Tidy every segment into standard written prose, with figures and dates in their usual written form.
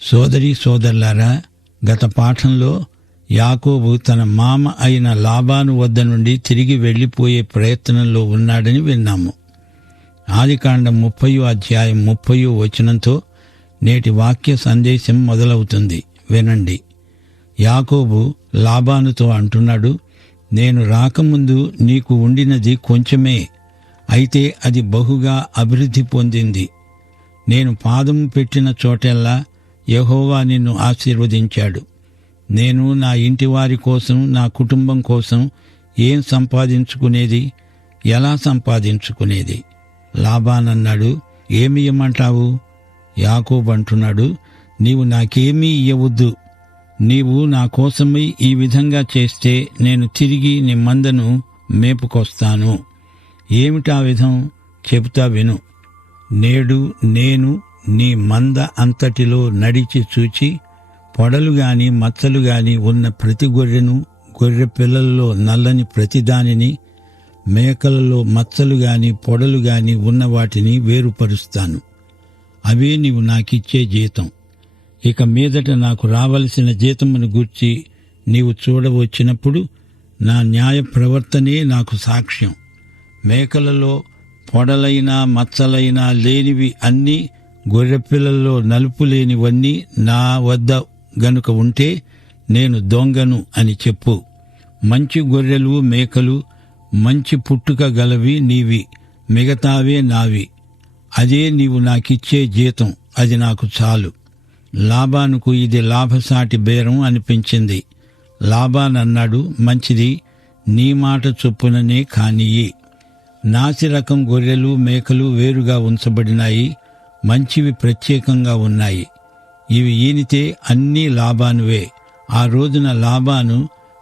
సోదరీ సోదరులారా, గత పాఠంలో యాకోబు తన మామ అయిన లాబాను వద్ద నుండి తిరిగి వెళ్లిపోయే ప్రయత్నంలో ఉన్నాడని విన్నాము. ఆదికాండం 30 నేటి వాక్య సందేశం మొదలవుతుంది. వినండి. యాకోబు లాబానుతో అంటున్నాడు, నేను రాకముందు నీకు ఉండినది కొంచెమే, అయితే అది బహుగా అభివృద్ధి పొందింది. నేను పాదము పెట్టిన చోటెల్లా యెహోవా నిన్ను ఆశీర్వదించాడు. నేను నా ఇంటివారి కోసం, నా కుటుంబం కోసం ఏం సంపాదించుకునేది, ఎలా సంపాదించుకునేది? లాబానన్నాడు, ఏమి ఇయ్యమంటావు? యాకోబు అంటున్నాడు, నీవు నాకేమీ ఇయ్యవద్దు. నీవు నా కోసమై ఈ విధంగా చేస్తే నేను తిరిగి నీ మందను మేపుకొస్తాను. ఏమిటా విధం? చెబుతా విను. నేడు నేను నీ మంద అంతటిలో నడిచి చూచి, పొడలుగాని మచ్చలుగాని ఉన్న ప్రతి గొర్రెను, గొర్రె పిల్లలలో నల్లని ప్రతిదానిని, మేకలలో మచ్చలుగాని పొడలుగాని ఉన్న వాటిని వేరుపరుస్తాను. అవే నీవు నాకిచ్చే జీతం. ఇక మీదట నాకు రావలసిన జీతమును గూర్చి నీవు చూడవచ్చినప్పుడు నా న్యాయ ప్రవర్తనే నాకు సాక్ష్యం. మేకలలో పొడలైనా మచ్చలైనా లేనివి అన్నీ, గొర్రెపిల్లల్లో నలుపు లేనివన్నీ నా వద్ద గనుక ఉంటే నేను దొంగను అని చెప్పు. మంచి గొర్రెలు మేకలు మంచి పుట్టుక గలవి నీవి, మిగతావే నావి. అదే నీవు నాకిచ్చే జీతం, అది నాకు చాలు. లాబానుకు ఇది లాభసాటి బేరం అనిపించింది. లాబాన్ అన్నాడు, మంచిది, నీ మాట చొప్పుననే కానియ్యి. నాసిరకం గొర్రెలు మేకలు వేరుగా ఉంచబడినాయి, మంచివి ప్రత్యేకంగా ఉన్నాయి. ఇవి ఈనితే అన్నీ లాబానువే. ఆ రోజున లాబాను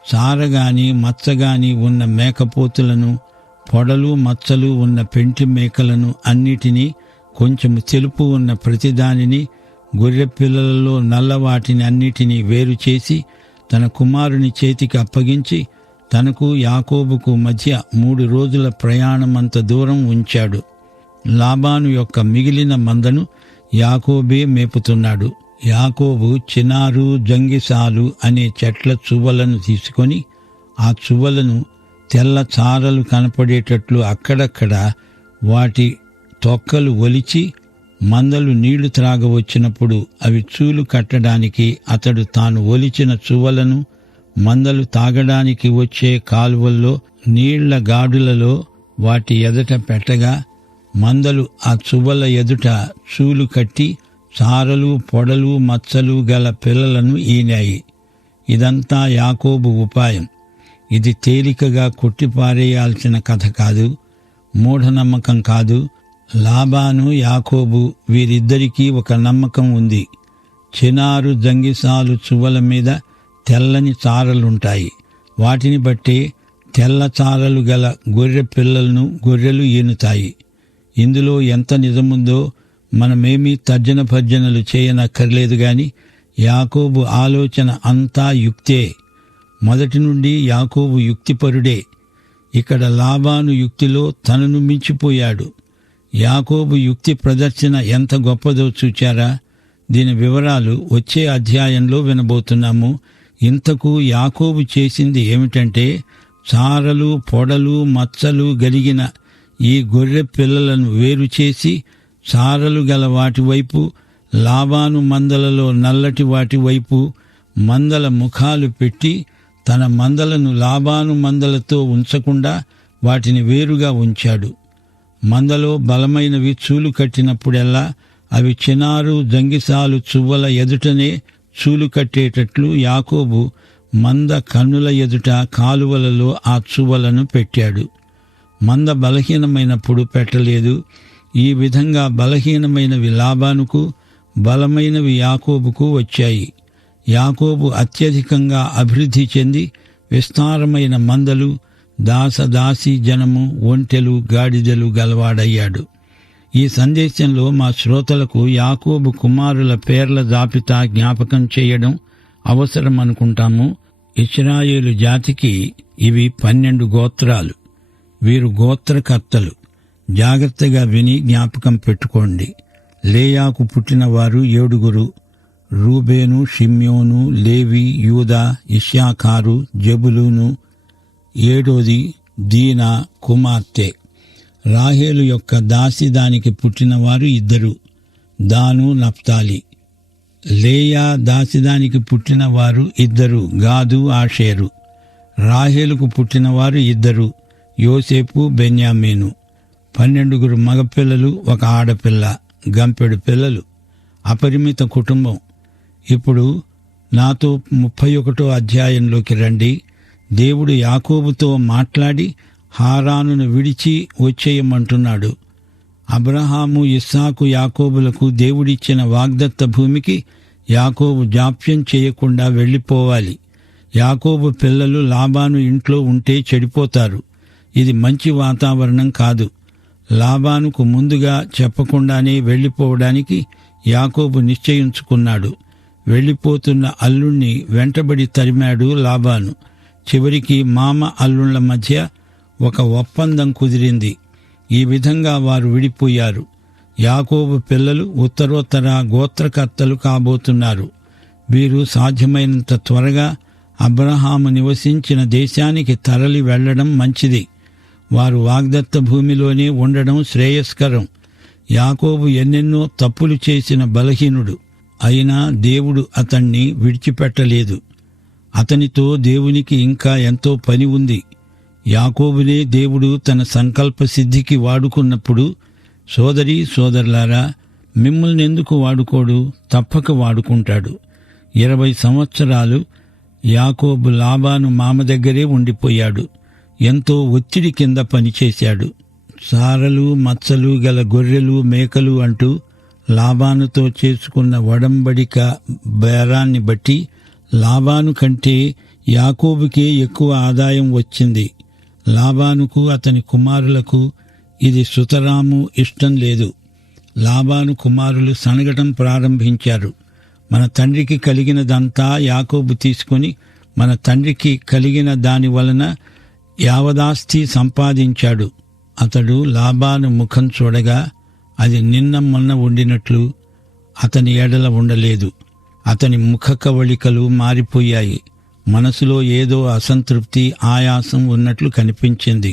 సారగాని మచ్చగాని ఉన్న మేకపోతులను, పొడలు మచ్చలు ఉన్న పెంటి మేకలను అన్నిటినీ, కొంచెము తెలుపు ఉన్న ప్రతిదానిని, గొర్రె పిల్లలలో నల్లవాటిని అన్నిటినీ వేరు చేసి తన కుమారుని చేతికి అప్పగించి తనకు యాకోబుకు మధ్య 3 రోజుల ప్రయాణమంత దూరం ఉంచాడు. లాబాను యొక్క మిగిలిన మందను యాకోబే మేపుతున్నాడు. యాకోబు చినారు, జంగిసాలు అనే చెట్ల చువ్వలను తీసుకొని ఆ చువ్వలను తెల్ల చారలు కనపడేటట్లు అక్కడక్కడ వాటి తొక్కలు ఒలిచి, మందలు నీళ్లు త్రాగవచ్చినప్పుడు అవి చూలు కట్టడానికి అతడు తాను ఒలిచిన చువ్వలను మందలు తాగడానికి వచ్చే కాలువల్లో నీళ్ల గాడులలో వాటి ఎదుట పెట్టగా, మందలు ఆ చువ్వల ఎదుట చూలు కట్టి చారలు పొడలు మచ్చలు గల పిల్లలను ఈనాయి. ఇదంతా యాకోబు ఉపాయం. ఇది తేలికగా కొట్టిపారేయాల్సిన కథ కాదు, మూఢనమ్మకం కాదు. లాబాను, యాకోబు వీరిద్దరికీ ఒక నమ్మకం ఉంది. చినారు జంగిసాలు చువ్వల మీద తెల్లని చారలుంటాయి. వాటిని బట్టే తెల్ల చారలు గల గొర్రె పిల్లలను గొర్రెలు ఈనుతాయి. ఇందులో ఎంత నిజముందో మనమేమీ తర్జన భర్జనలు చేయనక్కర్లేదు గాని యాకోబు ఆలోచన అంతా యుక్తే. మొదటి నుండి యాకోబు యుక్తిపరుడే. ఇక్కడ లాబాను యుక్తిలో తనను మించిపోయాడు. యాకోబు యుక్తి ప్రదర్శన ఎంత గొప్పదో చూచారా? దీని వివరాలు వచ్చే అధ్యాయంలో వినబోతున్నాము. ఇంతకు యాకోబు చేసింది ఏమిటంటే, చారలు పొడలు మచ్చలు గలిగిన ఈ గొర్రె పిల్లలను వేరు చేసి చారలు గల వాటి వైపు, లాబాను మందలలో నల్లటి వాటి వైపు మందల ముఖాలు పెట్టి తన మందలను లాబాను మందలతో ఉంచకుండా వాటిని వేరుగా ఉంచాడు. మందలో బలమైనవి చూలు కట్టినప్పుడెల్లా అవి చినారు జంగిసాలు చువ్వల ఎదుటనే చూలు కట్టేటట్లు యాకోబు మంద కన్నుల ఎదుట కాలువలలో ఆ చువ్వలను పెట్టాడు. మంద బలహీనమైనప్పుడు పెట్టలేదు. ఈ విధంగా బలహీనమైనవి లాబానుకు, బలమైనవి యాకోబుకు వచ్చాయి. యాకోబు అత్యధికంగా అభివృద్ధి చెంది విస్తారమైన మందలు, దాసదాసీ జనము, ఒంటెలు, గాడిదలు గలవాడయ్యాడు. ఈ సందేశంలో మా శ్రోతలకు యాకోబు కుమారుల పేర్ల జాబితా జ్ఞాపకం చేయడం అవసరమనుకుంటాము. ఇశ్రాయేలు జాతికి ఇవి 12 గోత్రాలు. వీరు గోత్రకర్తలు. జాగ్రత్తగా విని జ్ఞాపకం పెట్టుకోండి. లేయాకు పుట్టిన వారు 7. రూబేను, షిమ్యోను, లేవి, యూదా, ఇశ్శాఖారు, జెబులూను. 7వది దీనా కుమార్తె. రాహేలు యొక్క దాసి దానికి పుట్టినవారు 2, దాను, నఫ్తాలి. లేయా దాసిదానికి పుట్టినవారు 2, గాదు, ఆషేరు. రాహేలుకు పుట్టినవారు 2, యోసేపు, బెన్యామీను. 12 మగపిల్లలు, 1 ఆడపిల్ల, గంపెడు పిల్లలు. అపరిమిత కుటుంబం. ఇప్పుడు నాతో 31వ అధ్యాయంలోకి రండి. దేవుడు యాకోబుతో మాట్లాడి హారానును విడిచి వచ్చేయమంటున్నాడు. అబ్రహాము, ఇస్సాకు, యాకోబులకు దేవుడిచ్చిన వాగ్దత్త భూమికి యాకోబు జాప్యం చేయకుండా వెళ్ళిపోవాలి. యాకోబు పిల్లలు లాబాను ఇంట్లో ఉంటే చెడిపోతారు. ఇది మంచి వాతావరణం కాదు. లాబానుకు ముందుగా చెప్పకుండానే వెళ్ళిపోవడానికి యాకోబు నిశ్చయించుకున్నాడు. వెళ్ళిపోతున్న అల్లుణ్ణి వెంటబడి తరిమాడు లాబాను. చివరికి మామ అల్లుళ్ల మధ్య ఒక ఒప్పందం కుదిరింది. ఈ విధంగా వారు విడిపోయారు. యాకోబు పిల్లలు ఉత్తరోత్తర గోత్రకర్తలు కాబోతున్నారు. వీరు సాధ్యమైనంత త్వరగా అబ్రహాము నివసించిన దేశానికి తరలి వెళ్లడం మంచిది. వారు వాగ్దత్త భూమిలోనే ఉండడం శ్రేయస్కరం. యాకోబు ఎన్నెన్నో తప్పులు చేసిన బలహీనుడు. అయినా దేవుడు అతణ్ణి విడిచిపెట్టలేదు. అతనితో దేవునికి ఇంకా ఎంతో పని ఉంది. యాకోబునే దేవుడు తన సంకల్ప సిద్ధికి వాడుకున్నప్పుడు, సోదరీ సోదరులారా, మిమ్మల్నెందుకు వాడుకోడు? తప్పక వాడుకుంటాడు. 20 సంవత్సరాలు యాకోబు లాబాను మామ దగ్గరే ఉండిపోయాడు. ఎంతో ఒత్తిడి కింద పనిచేశాడు. సారలు మచ్చలు గల గొర్రెలు, మేకలు అంటూ లాబానుతో చేసుకున్న ఒడంబడిక బేరాన్ని బట్టి లాబాను కంటే యాకోబుకే ఎక్కువ ఆదాయం వచ్చింది. లాబానుకు అతని కుమారులకు ఇది సుతరాము ఇష్టం లేదు. లాబాను కుమారులు సనగటం ప్రారంభించారు. మన తండ్రికి కలిగినదంతా యాకోబు తీసుకుని మన తండ్రికి కలిగిన దాని వలన యావదాస్తి సంపాదించాడు. అతడు లాబాను ముఖం చూడగా అది నిన్న మొన్న ఉండినట్లు అతని ఎడల ఉండలేదు. అతని ముఖ కవళికలు మారిపోయాయి. మనసులో ఏదో అసంతృప్తి, ఆయాసం ఉన్నట్లు కనిపించింది.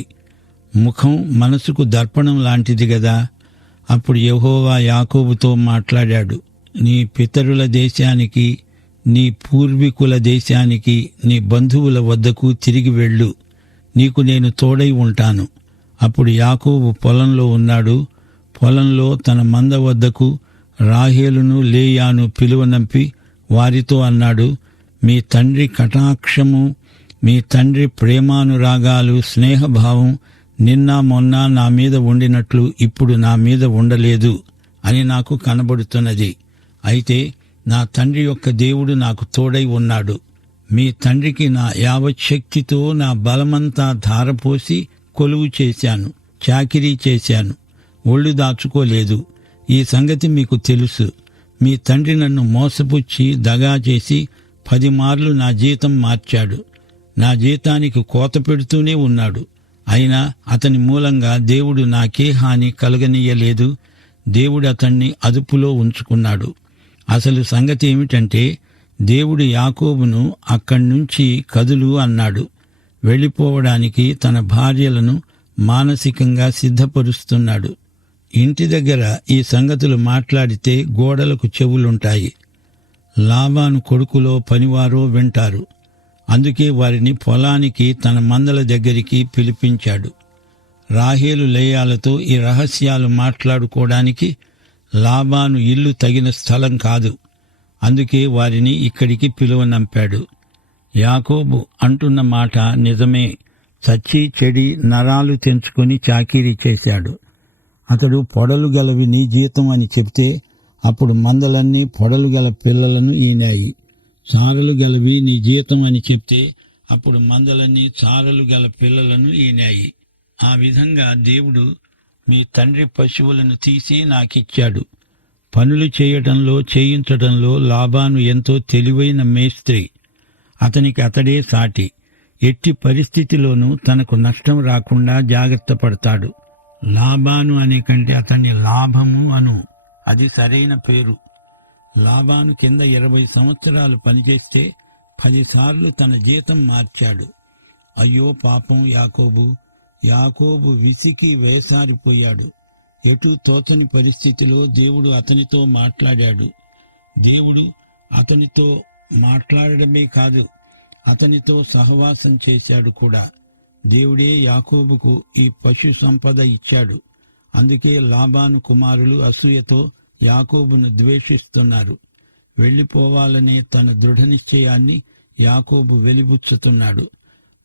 ముఖం మనసుకు దర్పణం లాంటిది గదా. అప్పుడు యెహోవా యాకోబుతో మాట్లాడాడు. నీ పితరుల దేశానికి, నీ పూర్వీకుల దేశానికి, నీ బంధువుల వద్దకు తిరిగి వెళ్ళు. నీకు నేను తోడై ఉంటాను. అప్పుడు యాకోబు పొలంలో ఉన్నాడు. పొలంలో తన మంద వద్దకు రాహేలును, లేయాను పిలువనంపి వారితో అన్నాడు, మీ తండ్రి కటాక్షము, మీ తండ్రి ప్రేమానురాగాలు, స్నేహభావం నిన్న మొన్న నా మీద ఉండినట్లు ఇప్పుడు నా మీద ఉండలేదు అని నాకు కనబడుతున్నది. అయితే నా తండ్రి యొక్క దేవుడు నాకు తోడై ఉన్నాడు. మీ తండ్రికి నా యావచ్చక్తితో నా బలమంతా ధారపోసి కొలువు చేశాను, చాకిరీ చేశాను, ఒళ్ళు దాచుకోలేదు. ఈ సంగతి మీకు తెలుసు. మీ తండ్రి నన్ను మోసపుచ్చి దగా చేసి 10 మార్లు నా జీతం మార్చాడు. నా జీతానికి కోత పెడుతూనే ఉన్నాడు. అయినా అతని మూలంగా దేవుడు నాకే హాని కలగనీయలేదు. దేవుడు అతన్ని అదుపులో ఉంచుకున్నాడు. అసలు సంగతి ఏమిటంటే, దేవుడు యాకోబును అక్కడ్నుంచి కదులు అన్నాడు. వెళ్ళిపోవడానికి తన భార్యలను మానసికంగా సిద్ధపరుస్తున్నాడు. ఇంటి దగ్గర ఈ సంగతులు మాట్లాడితే గోడలకు చెవులుంటాయి. లాబాను కొడుకులో పనివారో వింటారు. అందుకే వారిని పొలానికి తన మందల దగ్గరికి పిలిపించాడు. రాహేలు లేయాలతో ఈ రహస్యాలు మాట్లాడుకోవడానికి లాబాను ఇల్లు తగిన స్థలం కాదు. అందుకే వారిని ఇక్కడికి పిలువనంపాడు. యాకోబు అంటున్న మాట నిజమే. చచ్చి చెడి నరాలు తెంచుకుని చాకిరీ చేశాడు. అతడు పొడలు గలవి నీ జీతం అని చెప్తే అప్పుడు మందలన్నీ పొడలు గల పిల్లలను ఈనాయి. చారలు గలవి నీ జీతం అని చెప్తే అప్పుడు మందలన్నీ చారలు గల పిల్లలను ఈనాయి. ఆ విధంగా దేవుడు మీ తండ్రి పశువులను తీసి నాకిచ్చాడు. పనులు చేయటంలో, చేయించటంలో లాబాను ఎంతో తెలివైన మేస్త్రి. అతనికి అతడే సాటి. ఎట్టి పరిస్థితిలోనూ తనకు నష్టం రాకుండా జాగ్రత్త పడతాడు. లాబాను అనే కంటే అతన్ని లాభము అను, అది సరైన పేరు. లాబాను కింద 20 సంవత్సరాలు పనిచేస్తే 10 సార్లు తన జీతం మార్చాడు. అయ్యో పాపం యాకోబు విసికి వేసారిపోయాడు. ఎటూ తోచని పరిస్థితిలో దేవుడు అతనితో మాట్లాడాడు. దేవుడు అతనితో మాట్లాడడమే కాదు, అతనితో సహవాసం చేశాడు కూడా. దేవుడే యాకోబుకు ఈ పశు సంపద ఇచ్చాడు. అందుకే లాబాను కుమారులు అసూయతో యాకోబును ద్వేషిస్తున్నారు. వెళ్లిపోవాలనే తన దృఢ నిశ్చయాన్ని యాకోబు వెలిబుచ్చుతున్నాడు.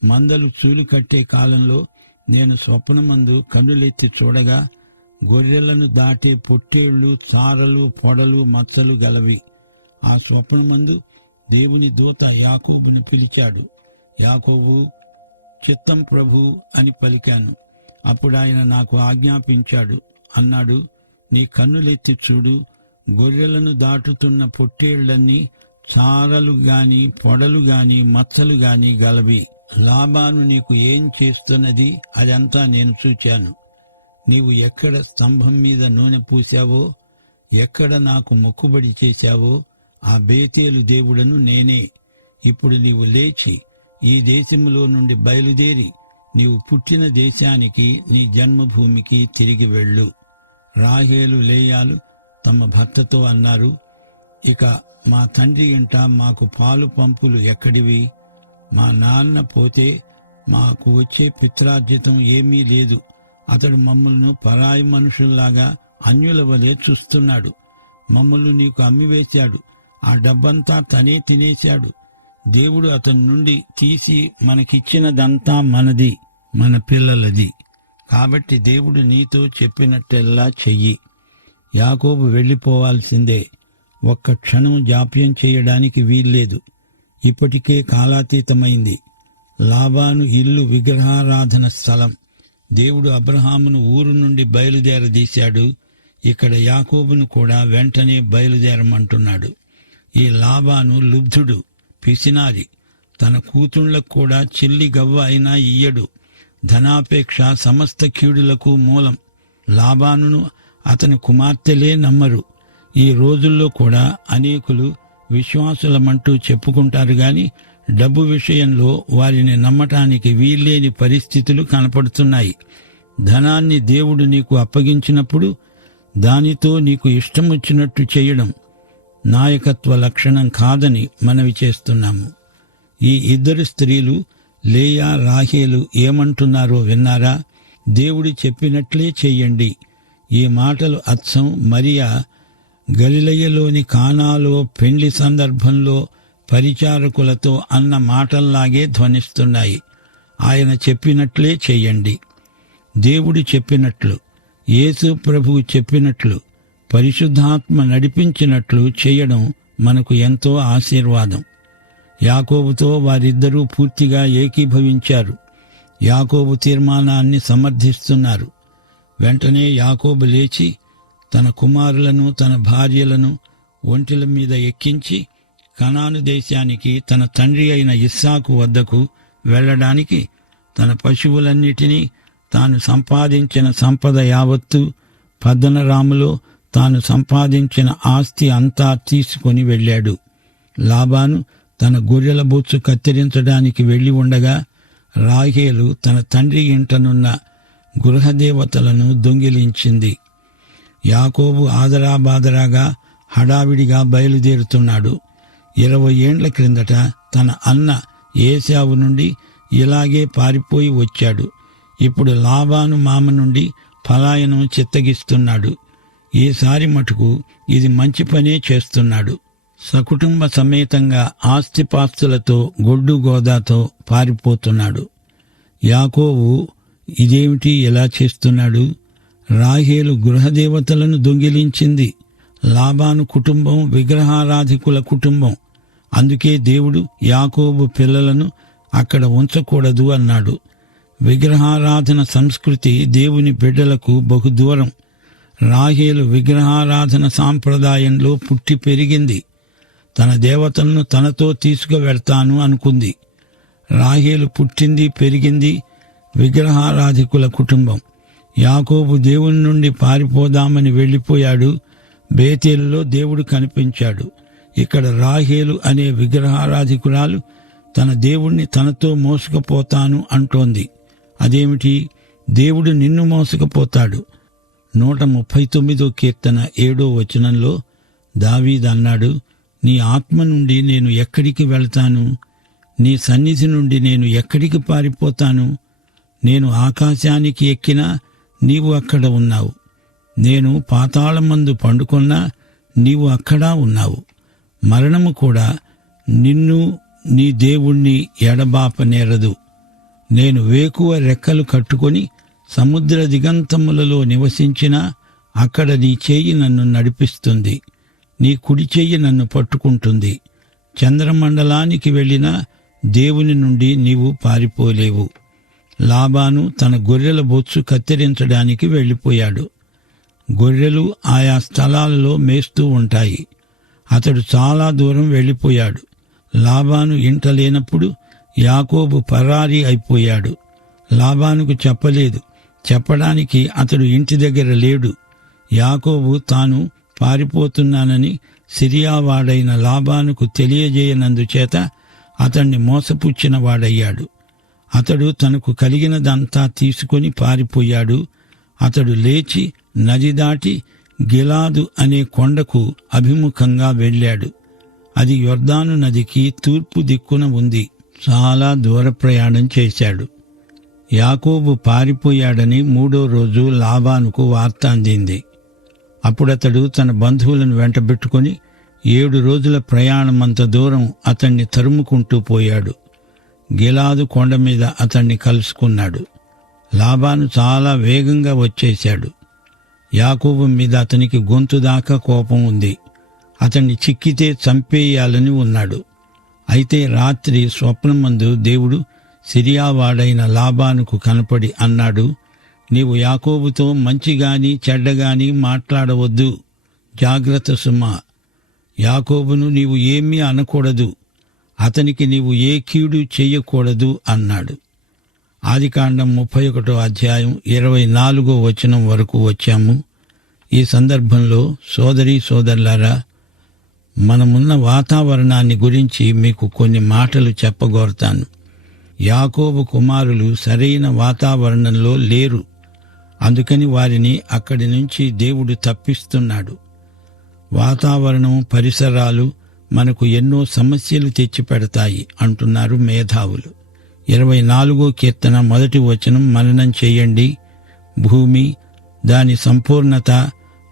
మందలు చూలు కట్టే కాలంలో నేను స్వప్నమందు కన్నులెత్తి చూడగా గొర్రెలను దాటే పొట్టేళ్లు, చారలు, పొడలు, మచ్చలు గలవి. ఆ స్వప్నమందు దేవుని దూత యాకోబును పిలిచాడు. యాకోబు, చిత్తం ప్రభు అని పలికాను. అప్పుడు ఆయన నాకు ఆజ్ఞాపించాడు. అన్నాడు, నీ కన్నులెత్తి చూడు, గొర్రెలను దాటుతున్న పొట్టేళ్లన్నీ చారలు గాని, పొడలు గాని, మచ్చలు గాని గలవి. లాబాను నీకు ఏం చేస్తున్నది అదంతా నేను చూచాను. నీవు ఎక్కడ స్తంభం మీద నూనె పూశావో, ఎక్కడ నాకు మొక్కుబడి చేశావో ఆ బేతేలు దేవుడను నేనే. ఇప్పుడు నీవు లేచి ఈ దేశములో నుండి బయలుదేరి నీవు పుట్టిన దేశానికి, నీ జన్మభూమికి తిరిగి వెళ్ళు. రాహేలు, లేయాలు తమ భర్తతో అన్నారు, ఇక మా తండ్రి ఇంట మాకు పాలు పంపులు ఎక్కడివి? మా నాన్న పోతే మాకు వచ్చే పిత్రార్జితం ఏమీ లేదు. అతడు మమ్మల్ని పరాయి మనుషుల్లాగా అన్యుల వలె చూస్తున్నాడు. మమ్మల్ని నీకు అమ్మివేశాడు. ఆ డబ్బంతా తనే తినేశాడు. దేవుడు అతని నుండి తీసి మనకిచ్చినదంతా మనది, మన పిల్లలది. కాబట్టి దేవుడు నీతో చెప్పినట్టెల్లా చెయ్యి. యాకోబు వెళ్ళిపోవాల్సిందే. ఒక్క క్షణం జాప్యం చేయడానికి వీల్లేదు. ఇప్పటికే కాలాతీతమైంది. లాబాను ఇల్లు విగ్రహారాధన స్థలం. దేవుడు అబ్రహామును ఊరు నుండి బయలుదేరదీశాడు. ఇక్కడ యాకోబును కూడా వెంటనే బయలుదేరమంటున్నాడు. ఈ లాబాను లుబ్ధుడు, పిసినారి. తన కూతుళ్లకు కూడా చిల్లి గవ్వ అయినా ఇయ్యడు. ధనాపేక్ష సమస్త కీడులకు మూలం. లాబానును అతని కుమార్తెలే నమ్మరు. ఈ రోజుల్లో కూడా అనేకులు విశ్వాసులమంటూ చెప్పుకుంటారు గాని డబ్బు విషయంలో వారిని నమ్మటానికి వీల్లేని పరిస్థితులు కనపడుతున్నాయి. ధనాన్ని దేవుడు నీకు అప్పగించినప్పుడు దానితో నీకు ఇష్టం వచ్చినట్టు చేయడం నాయకత్వ లక్షణం కాదని మనవి చేస్తున్నాము. ఈ ఇద్దరు స్త్రీలు లేయా, రాహేలు ఏమంటున్నారో విన్నారా? దేవుడు చెప్పినట్లే చెయ్యండి. ఈ మాటలు అచ్చం మరియా గలిలయలోని కానాలో పెండ్లి సందర్భంలో పరిచారకులతో అన్న మాటల్లాగే ధ్వనిస్తున్నాయి. ఆయన చెప్పినట్లే చెయ్యండి. దేవుడు చెప్పినట్లు, యేసు ప్రభువు చెప్పినట్లు, పరిశుద్ధాత్మ నడిపించినట్లు చేయడం మనకు ఎంతో ఆశీర్వాదం. యాకోబుతో వారిద్దరూ పూర్తిగా ఏకీభవించారు. యాకోబు తీర్మానాన్ని సమర్థిస్తున్నారు. వెంటనే యాకోబు లేచి తన కుమారులను, తన భార్యలను ఒంటెల మీద ఎక్కించి కనాను దేశానికి, తన తండ్రి అయిన ఇస్సాకు వద్దకు వెళ్లడానికి తన పశువులన్నిటినీ, తాను సంపాదించిన సంపద యావత్తు, పద్దనరాములో తాను సంపాదించిన ఆస్తి అంతా తీసుకొని వెళ్ళాడు. లాబాను తన గొర్రెల బొచ్చు కత్తిరించడానికి వెళ్లి ఉండగా రాహేలు తన తండ్రి ఇంటనున్న గృహదేవతలను దొంగిలించింది. యాకోబు ఆదరాబాదరాగా హడావిడిగా బయలుదేరుతున్నాడు. 20 ఏండ్ల క్రిందట తన అన్న ఏశావు నుండి ఇలాగే పారిపోయి వచ్చాడు. ఇప్పుడు లాబాను మామ నుండి పలాయనం చిత్తగిస్తున్నాడు. ఈసారి మటుకు ఇది మంచి పనే చేస్తున్నాడు. సకుటుంబ సమేతంగా ఆస్తిపాస్తులతో గొడ్డు గోదాతో పారిపోతున్నాడు. యాకోబు ఇదేమిటి ఇలా చేస్తున్నాడు? రాహేలు గృహదేవతలను దొంగిలించింది. లాబాను కుటుంబం విగ్రహారాధికుల కుటుంబం. అందుకే దేవుడు యాకోబు పిల్లలను అక్కడ ఉంచకూడదు అన్నాడు. విగ్రహారాధన సంస్కృతి దేవుని బిడ్డలకు బహుదూరం. రాహేలు విగ్రహారాధన సాంప్రదాయంలో పుట్టి పెరిగింది. తన దేవతలను తనతో తీసుకువెళ్తాను అనుకుంది. రాహేలు పుట్టింది, పెరిగింది విగ్రహారాధికుల కుటుంబం. యాకోబు దేవుని నుండి పారిపోదామని వెళ్లిపోయాడు. బేతేలులో దేవుడు కనిపించాడు. ఇక్కడ రాహేలు అనే విగ్రహారాధికురాలు తన దేవుణ్ణి తనతో మోసుకుపోతాను అంటోంది. అదేమిటి? దేవుడు నిన్ను మోసుకుపోతాడు. 139 కీర్తన 7వ వచనంలో దావీదు అన్నాడు, నీ ఆత్మ నుండి నేను ఎక్కడికి వెళ్తాను? నీ సన్నిధి నుండి నేను ఎక్కడికి పారిపోతాను? నేను ఆకాశానికి ఎక్కినా నీవు అక్కడ ఉన్నావు. నేను పాతాళమందు పండుకొన్నా నీవు అక్కడా ఉన్నావు. మరణము కూడా నిన్ను నీ దేవుణ్ణి ఎడబాపనేరదు. నేను వేకువ రెక్కలు కట్టుకొని సముద్ర దిగంతములలో నివసించినా అక్కడ నీ చెయ్యి నన్ను నడిపిస్తుంది. నీ కుడి చెయ్యి నన్ను పట్టుకుంటుంది. చంద్రమండలానికి వెళ్ళినా దేవుని నుండి నీవు పారిపోలేవు. లాబాను తన గొర్రెల బొచ్చు కత్తిరించడానికి వెళ్ళిపోయాడు. గొర్రెలు ఆయా స్థలాలలో మేస్తూ ఉంటాయి. అతడు చాలా దూరం వెళ్ళిపోయాడు. లాబాను ఇంట లేనప్పుడు యాకోబు పరారీ అయిపోయాడు. లాబానుకు చెప్పలేదు. చెప్పడానికి అతడు ఇంటి దగ్గర లేడు. యాకోబు తాను పారిపోతున్నానని సిరియావాడైన లాబానుకు తెలియజేయనందుచేత అతణ్ణి మోసపుచ్చిన వాడయ్యాడు. అతడు తనకు కలిగినదంతా తీసుకొని పారిపోయాడు. అతడు లేచి నది దాటి గిలాదు అనే కొండకు అభిముఖంగా వెళ్ళాడు. అది యొర్దాను నదికి తూర్పు దిక్కున ఉంది. చాలా దూర ప్రయాణం చేశాడు. యాకోబు పారిపోయాడని 3వ రోజు లాబానుకు వార్త అందింది. అప్పుడతడు తన బంధువులను వెంటబెట్టుకుని 7 రోజుల ప్రయాణమంత దూరం అతన్ని తరుముకుంటూ పోయాడు. గిలాదు కొండ మీద అతన్ని కలుసుకున్నాడు. లాబాను చాలా వేగంగా వచ్చేశాడు. యాకోబు మీద అతనికి గొంతు దాకా కోపం ఉంది. అతన్ని చిక్కితే చంపేయాలని ఉన్నాడు. అయితే రాత్రి స్వప్నమందు దేవుడు సిరియావాడైన లాబానుకు కనపడి అన్నాడు, నీవు యాకోబుతో మంచిగాని చెడ్డగాని మాట్లాడవద్దు. జాగ్రత్త సుమా. యాకోబును నీవు ఏమీ అనకూడదు. అతనికి నీవు ఏ కీడు చెయ్యకూడదు అన్నాడు. ఆదికాండం 31వ అధ్యాయం 24వ వచనం వరకు వచ్చాము. ఈ సందర్భంలో సోదరీ సోదరులారా, మనమున్న వాతావరణాన్ని గురించి మీకు కొన్ని మాటలు చెప్పగోరతాను. యాకోబు కుమారులు సరైన వాతావరణంలో లేరు. అందుకని వారిని అక్కడి నుంచి దేవుడు తప్పిస్తున్నాడు. వాతావరణం, పరిసరాలు మనకు ఎన్నో సమస్యలు తెచ్చిపెడతాయి అంటున్నారు మేధావులు. 24వ కీర్తన 1వ వచనం మననం చేయండి. భూమి, దాని సంపూర్ణత,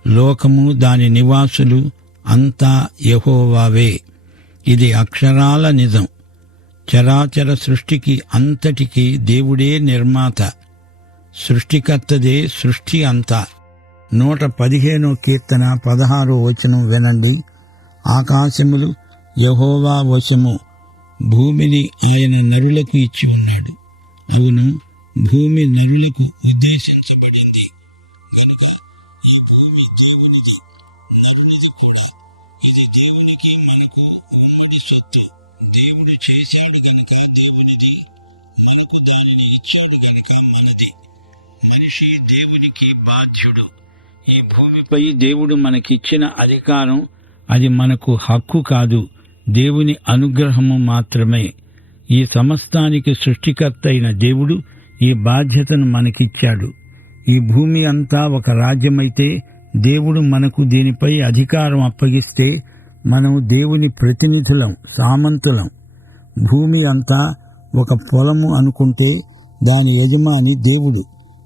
లోకము, దాని నివాసులు అంతా యెహోవావే. ఇది అక్షరాల నిజం. చరాచర సృష్టికి అంతటికీ దేవుడే నిర్మాత. సృష్టికర్తదే సృష్టి అంతా. 115వ కీర్తన 16వ వచనం వినండి. ఆకాశములు యెహోవా వశము, భూమిని ఆయన నరులకు ఇచ్చి ఉన్నాడు. అవును, భూమి నరులకు ఉద్దేశించబడింది గనుక ఈ భూమి దేవునిది, నరునిది కూడా. ఇది దేవునికి మనకు ఉమ్మడి సొత్తు. దేవుడు చేశాడు గనుక దేవునిది, మనకు దానిని ఇచ్చాడు గనుక మనది. మనిషి దేవునికి బాధ్యుడు. ఈ భూమిపై దేవుడు మనకిచ్చిన అధికారం అది మనకు హక్కు కాదు, దేవుని అనుగ్రహము మాత్రమే. ఈ సమస్తానికి సృష్టికర్త అయిన దేవుడు ఈ బాధ్యతను మనకిచ్చాడు. ఈ భూమి అంతా ఒక రాజ్యమైతే దేవుడు మనకు దీనిపై అధికారం అప్పగిస్తే మనం దేవుని ప్రతినిధులం, సామంతులం. భూమి అంతా ఒక పొలము అనుకుంటే దాని యజమాని దేవుడు.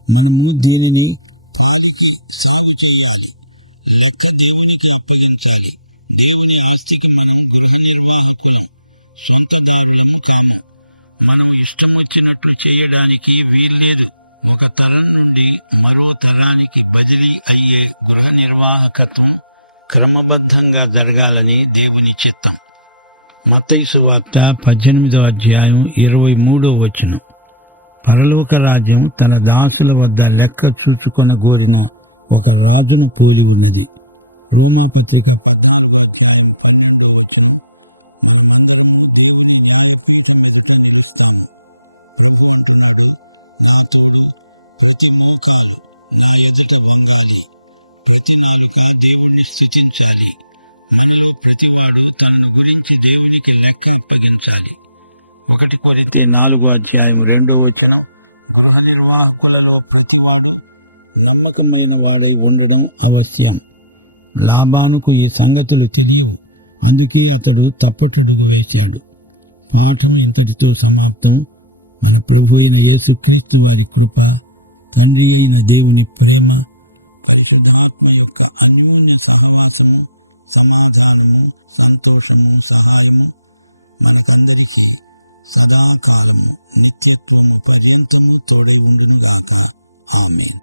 మనము దీనిని క్రమబద్ధంగా జరగాలని దేవుని చిత్తం. మత్తయి సువార్త 18వ అధ్యాయం 23వ వచనం. పరలోక రాజ్యం తన దాసుల వద్ద లెక్క చూచుకొనగోరిన ఒక రాజును పోలి ఉన్నది. రోమపత్రిక దేవుణ్ణి స్తుతించాలి. 4:2 గృహ నిర్వాహకులలో ప్రతివాడు నమ్మకమైన వాడై ఉండడం అవశ్యం. లాబానుకు ఈ సంగతులు తెలియవు, అందుకే అతడు తప్పటడుగు వేశాడు. పాఠం ఇంతటితో సమాప్తం. మన ప్రభు అయిన యేసుక్రీస్తు వారి కృప, తండ్రి అయిన దేవుని ప్రేమ, పరిశుద్ధాత్మ యొక్క అన్యోన్య సహవాసము, సమాధానము, సంతోషము, సహాయము మనకందరికీ సదాకాలము నిత్యత్వము పర్యంతము తోడై ఉండును గాక. ఆమేన్.